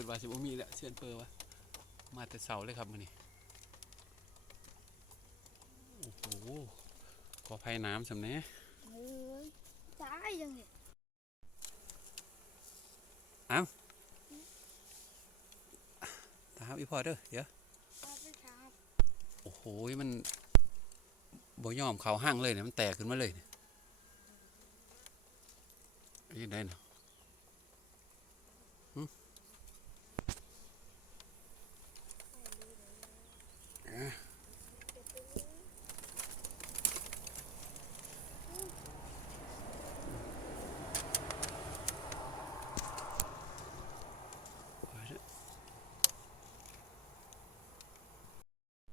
คิดว่าสิบ่มีแหละเสียนเปอร์วะมาแต่เสาเลยครับมื้อนี้โอ้โหขอภัยน้ำสำเนี้เฮ้ยตายยังไงตามอีพอเด้อเดี๋ยวตายไปครับโอ้โหมันบ่ยอมเขาห้างเลยเนี่ยมันแตกขึ้นมาเลยเนี่ยนี่ได้นะหึอะไปเถอะ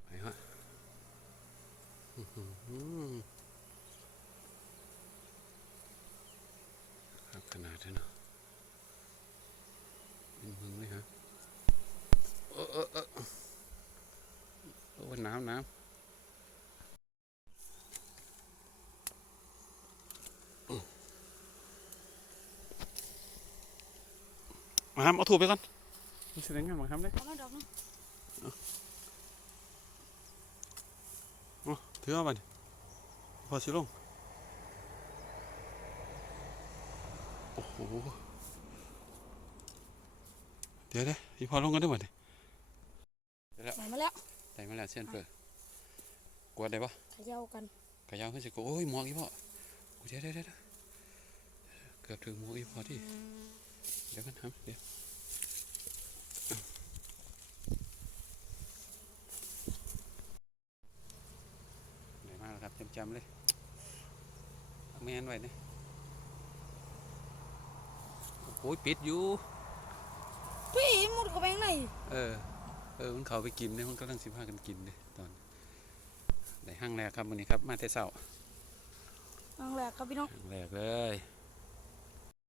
ไปฮะ อืมครับ ขนาดนั้นเนอะเป็นมึงเลยฮะเออเออเออโอ้น้ำน้ำมาทำเอาถูกไปก่อนมันแสดงงานมาทำได้เอามาดอกนึง อ๋อ ถือเอาไปดิพอสิลง โอ้โห เดี๋ยวเดี๋ยวพี่พอลงกันได้หมดดิใส่มาแล้วได้มาแล้วเส้นเปิดกวาดได้ปะเขย่ากันกระยาวขึ้นสิกูโอ้ยหมวกอีพ่อกูเดี๋ยวเดี๋ยวเดี๋ยวเดี๋ยวเกือบถึงหมวกอีพ่อที่เดี๋ยวกันทำเดี๋ยวได้มาแล้วครับ จำๆเลยเอาแมนไว้เนี่ยโอ้ยปิดอยู่พี่มุดเข้าไปข้างในเออ เออมันเขาไปกินเนี่ยมันก็ต้องสิพากันกินเลยตอนได้ห้างแรกครับวันนี้ครับ มาแต่เช้านั่งแหลกครับพี่น้องห้างแรกเลย